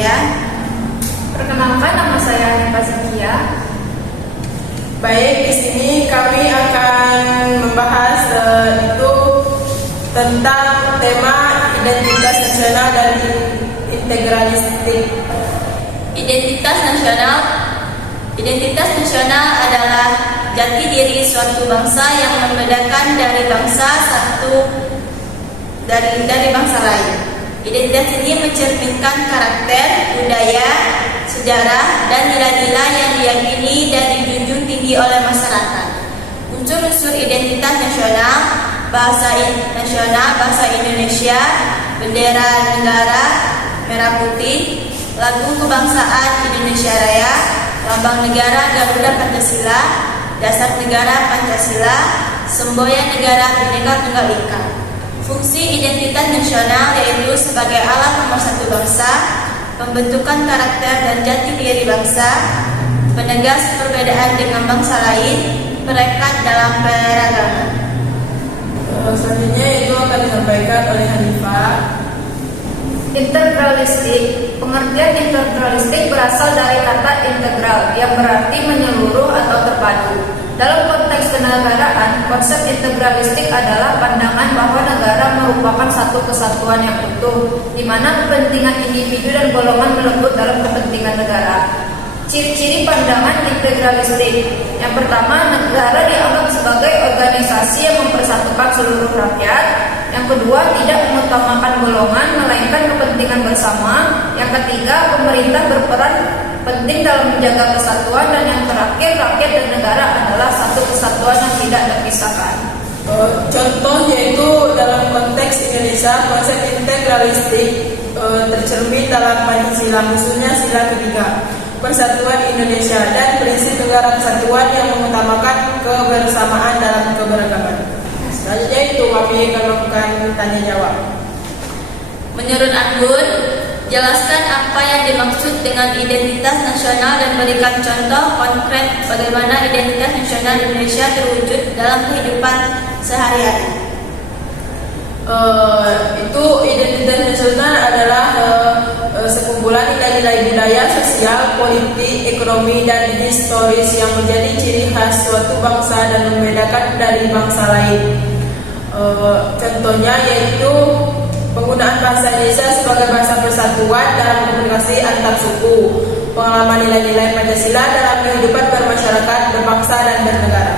Zakia. Perkenalkan, nama saya Hanifa Zakia. Baik, di sini kami akan membahas tentang tema identitas nasional dan integralistik. Identitas nasional adalah jati diri suatu bangsa yang membedakan dari bangsa satu dari bangsa lain. Identitas ini mencerminkan karakter, budaya, sejarah, dan nilai-nilai yang diyakini dan dijunjung tinggi oleh masyarakat. Unsur-unsur identitas nasional, bahasa Indonesia, bendera negara, merah putih, lagu kebangsaan Indonesia Raya, lambang negara Garuda Pancasila, dasar negara Pancasila, semboyan negara Bhinneka Tunggal Ika. Fungsi identitas nasional yaitu sebagai alat pemersatu bangsa, pembentukan karakter dan jati diri bangsa, penegas perbedaan dengan bangsa lain, perekat dalam peragaman. Selanjutnya itu akan disampaikan oleh Hanifa. Integralistik. Pengertian integralistik berasal dari kata integral yang berarti menyeluruh atau terpadu. Dalam konteks kenegaraan, konsep integralistik adalah pandangan bahwa negara merupakan satu kesatuan yang utuh, di mana kepentingan individu dan golongan melebur dalam kepentingan negara. Ciri-ciri pandangan integralistik. Yang pertama, negara dianggap sebagai organisasi yang mempersatukan seluruh rakyat. Yang kedua, tidak mengutamakan golongan, melainkan kepentingan bersama. Yang ketiga, pemerintah berperan penting dalam menjaga kesatuan. Dan yang terakhir, rakyat dan negara adalah satu kesatuan yang tidak terpisahkan. Contoh yaitu dalam konteks Indonesia, konsep integralistik tercermin dalam Pancasila, khususnya sila ketiga, Persatuan Indonesia, dan prinsip negara kesatuan yang mengutamakan kebersamaan dalam keberagaman. Selanjutnya itu kami akan melakukan tanya jawab. Menurut Anggun, jelaskan apa yang dimaksud dengan identitas nasional dan berikan contoh konkret bagaimana identitas nasional Indonesia terwujud dalam kehidupan sehari-hari. Itu identitas nasional adalah sekumpulan nilai-nilai budaya, sosial, politik, ekonomi, dan historis yang menjadi ciri khas suatu bangsa dan membedakan dari bangsa lain. Contohnya yaitu penggunaan bahasa Indonesia sebagai bahasa persatuan dalam komunikasi antar suku, pengalaman nilai-nilai Pancasila dalam kehidupan bermasyarakat, berbangsa, dan bernegara.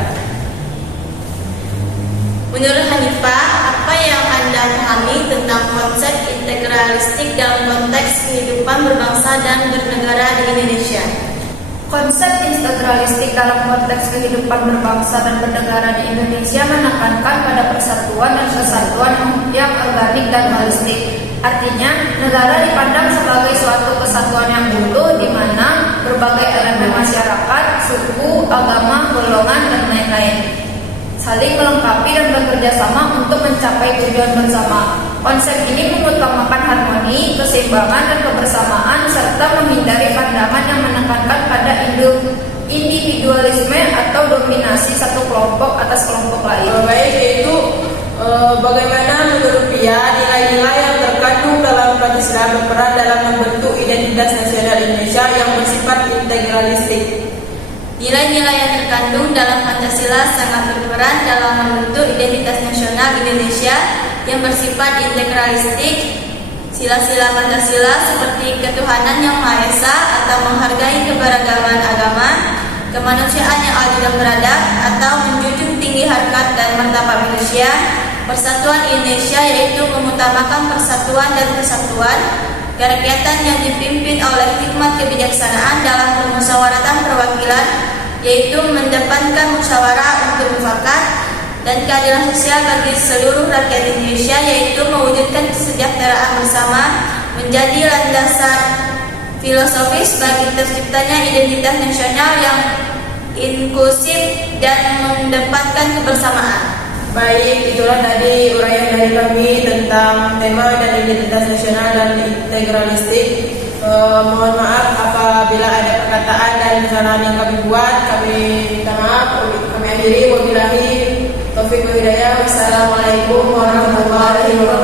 Menurut Hanifah, apa yang Anda pahami tentang konsep integralistik dalam konteks kehidupan berbangsa dan bernegara di Indonesia? Konsep integralistik dalam konteks kehidupan berbangsa dan bernegara di Indonesia menekankan pada persatuan dan kesatuan yang organik dan holistik. Artinya, negara dipandang sebagai suatu kesatuan yang utuh di mana berbagai elemen masyarakat, suku, agama, golongan, dan lain-lain saling melengkapi dan bekerja sama untuk mencapai tujuan bersama. Konsep ini mengutamakan harmoni, keseimbangan, dan kebersamaan serta menghindari pandangan yang menekankan pada individualisme atau dominasi satu kelompok atas kelompok lain. Baik, yaitu bagaimana menurut Pia nilai-nilai yang terkandung dalam Pancasila berperan dalam membentuk identitas nasional Indonesia yang bersifat integralistik. Nilai-nilai yang terkandung dalam Pancasila sangat berperan dalam membentuk identitas nasional Indonesia yang bersifat integralistik. Sila-sila Pancasila seperti ketuhanan yang Maha Esa atau menghargai keberagaman agama, kemanusiaan yang adil dan beradab atau menjunjung tinggi harkat dan martabat manusia, persatuan Indonesia yaitu mengutamakan persatuan dan kesatuan, kerakyatan yang dipimpin oleh hikmat kebijaksanaan dalam permusyawaratan perwakilan, yaitu mendepankan musyawarah untuk mufakat, dan keadilan sosial bagi seluruh rakyat Indonesia, yaitu mewujudkan kesejahteraan bersama, menjadi landasan filosofis bagi terciptanya identitas nasional yang inklusif dan mendepankan kebersamaan. Baik, itulah tadi uraian dari kami tentang tema dan identitas nasional dan integralistik. Mohon maaf apabila ada perkataan dan kesalahan yang kami buat. Kami minta maaf. Kami akhiri. Wabillahi taufiq wal hidayah. Wassalamualaikum warahmatullahi wabarakatuh.